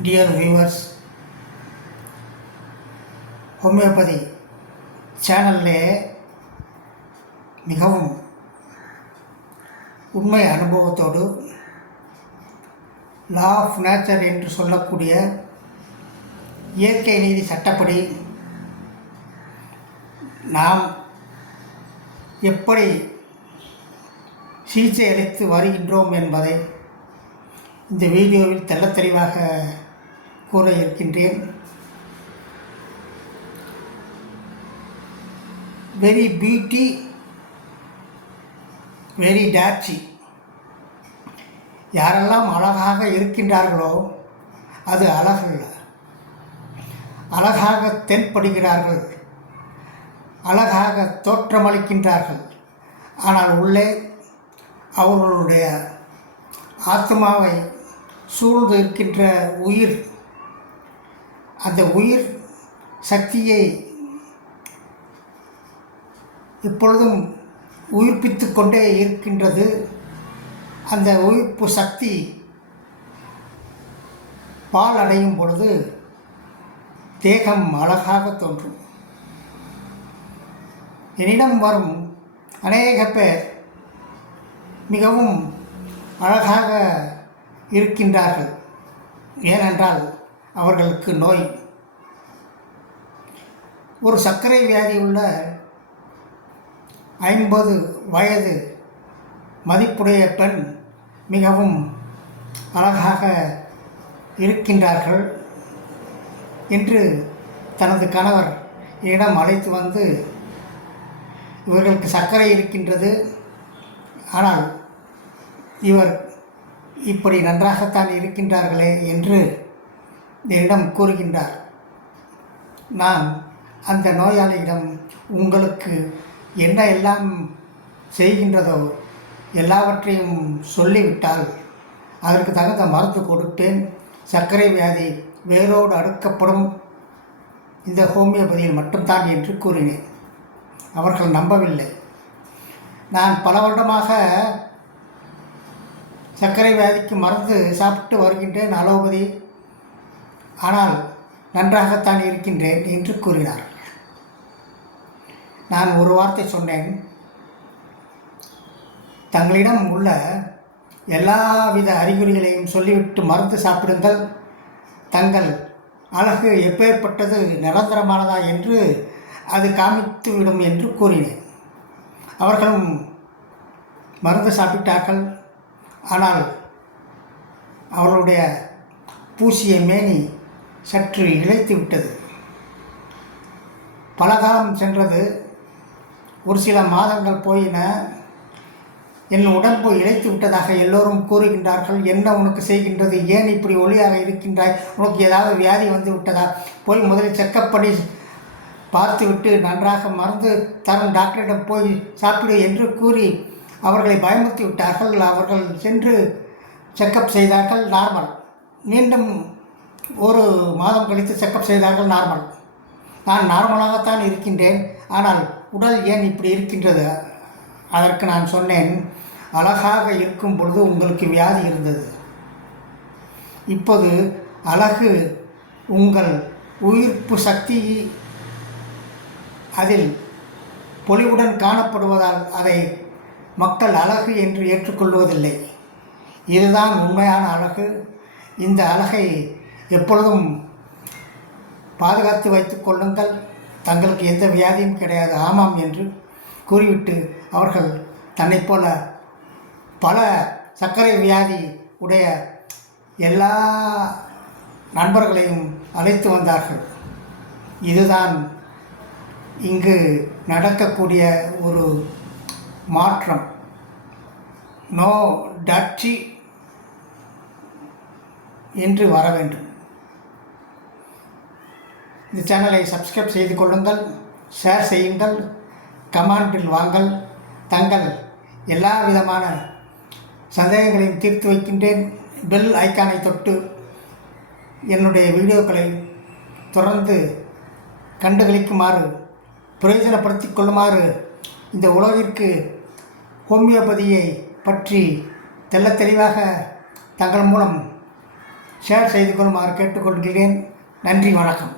Dear viewers, homeopathy சேனல்லே மிகவும் உண்மை அனுபவத்தோடு லா ஆஃப் நேச்சர் என்று சொல்லக்கூடிய இயற்கை நீதி சட்டப்படி நாம் எப்படி சிகிச்சை அளித்து வருகின்றோம் என்பதை இந்த வீடியோவில் தெள்ளத் தெளிவாக கூற இருக்கின்றேன். வெரி பியூட்டி, வெரி டாட்சி. யாரெல்லாம் அழகாக இருக்கின்றார்களோ அது அழகல்ல, அழகாக தென்படுகிறார்கள், அழகாக தோற்றமளிக்கின்றார்கள். ஆனால் உள்ளே அவர்களுடைய ஆத்மாவை சூழ்ந்து இருக்கின்ற உயிர், அந்த உயிர் சக்தியை எப்பொழுதும் உயிர்ப்பித்து கொண்டே இருக்கின்றது. அந்த உயிர்ப்பு சக்தி பால் அடையும் பொழுது தேகம் அழகாக தோன்றும். என்னிடம் வரும் அநேக பேர் மிகவும் அழகாக இருக்கின்றார்கள். ஏனென்றால் அவர்களுக்கு நோய். ஒரு சர்க்கரை வியாதி உள்ள 50 வயது மதிப்புடைய பெண் மிகவும் அழகாக இருக்கின்றார்கள் என்று தனது கணவர் என்னிடம் அழைத்து வந்து, இவர்களுக்கு சர்க்கரை இருக்கின்றது, ஆனால் இவர் இப்படி நன்றாகத்தான் இருக்கின்றார்களே என்று என்னிடம் கூறுகின்றார். நான் அந்த நோயாளியிடம் உங்களுக்கு என்ன எல்லாம் செய்கின்றதோ எல்லாவற்றையும் சொல்லிவிட்டால் அதற்கு தகுந்த மருந்து கொடுத்தேன், சர்க்கரை வியாதி வேரோடு அடுக்கப்படும் இந்த ஹோமியோபதியில் மட்டும்தான் என்று கூறினேன். அவர்கள் நம்பவில்லை. நான் பல வருடமாக சர்க்கரை வியாதிக்கு மருந்து சாப்பிட்டு வருகின்றேன், அலோபதி, ஆனால் நன்றாகத்தான் இருக்கின்றேன் என்று கூறினார். நான் ஒரு வார்த்தை சொன்னேன், தங்களிடம் உள்ள எல்லாவித அறிகுறிகளையும் சொல்லிவிட்டு மருந்து சாப்பிடுங்கள், தங்கள் அழகு எப்பேற்பட்டது, நிரந்தரமானதா என்று அது காமித்துவிடும் என்று கூறினேன். அவர்களும் மருந்து சாப்பிட்டார்கள். ஆனால் அவர்களுடைய பூசிய மேனி சற்று இழைத்து விட்டது. பல காலம் சென்றது, ஒரு சில மாதங்கள் போயின. என் உடம்பு இழைத்து விட்டதாக எல்லோரும் கூறுகின்றார்கள். என்ன உனக்கு செய்கின்றது, ஏன் இப்படி ஒளியாக இருக்கின்றாய், உனக்கு ஏதாவது வியாதி வந்து விட்டதா, போய் முதலில் செக்கப் பண்ணி பார்த்துவிட்டு நன்றாக மருந்து தரும் டாக்டரிடம் போய் சாப்பிடு என்று கூறி அவர்களை பயமுறுத்தி விட்டார்கள். அவர்கள் சென்று செக்கப் செய்தார்கள், நார்மல். மீண்டும் ஒரு மாதம் கழித்து செக்கப் செய்தார்கள், நார்மல். நான் நார்மலாகத்தான் இருக்கின்றேன், ஆனால் உடல் ஏன் இப்படி இருக்கின்றது? அதற்கு நான் சொன்னேன், அழகாக இருக்கும் பொழுது உங்களுக்கு வியாதி இருந்தது, இப்போது அழகு உங்கள் உயிர்ப்பு சக்தி அதில் பொலிவுடன் காணப்படுவதால் அதை மக்கள் அழகு என்று ஏற்றுக்கொள்வதில்லை. இதுதான் உண்மையான அழகு. இந்த அழகை எப்பொழுதும் பாதுகாத்து வைத்து கொள்ளுங்கள், தங்களுக்கு எந்த வியாதியும் கிடையாது, ஆமாம் என்று கூறிவிட்டு அவர்கள் தன்னை போல பல சர்க்கரை வியாதி உடைய எல்லா நண்பர்களையும் அழைத்து வந்தார்கள். இதுதான் இங்கு நடக்கக்கூடிய ஒரு மாற்றம். நோ டட்சி என்று வர வேண்டும். இந்த சேனலை சப்ஸ்கிரைப் செய்து கொள்ளுங்கள், ஷேர் செய்யுங்கள், கமெண்டில் வாங்கள். தங்கள் எல்லா விதமான சந்தேகங்களையும் தீர்த்து வைக்கின்றேன். பெல் ஐக்கானை தொட்டு என்னுடைய வீடியோக்களை தொடர்ந்து கண்டுகளிக்குமாறு, பிரயோஜனப்படுத்தி கொள்ளுமாறு இந்த உலகிற்கு ஹோமியோபதியை பற்றி தெள்ளத் தெளிவாக தங்கள் மூலம் ஷேர் செய்து கொள்ளுமாறு கேட்டுக்கொள்கிறேன். நன்றி, வணக்கம்.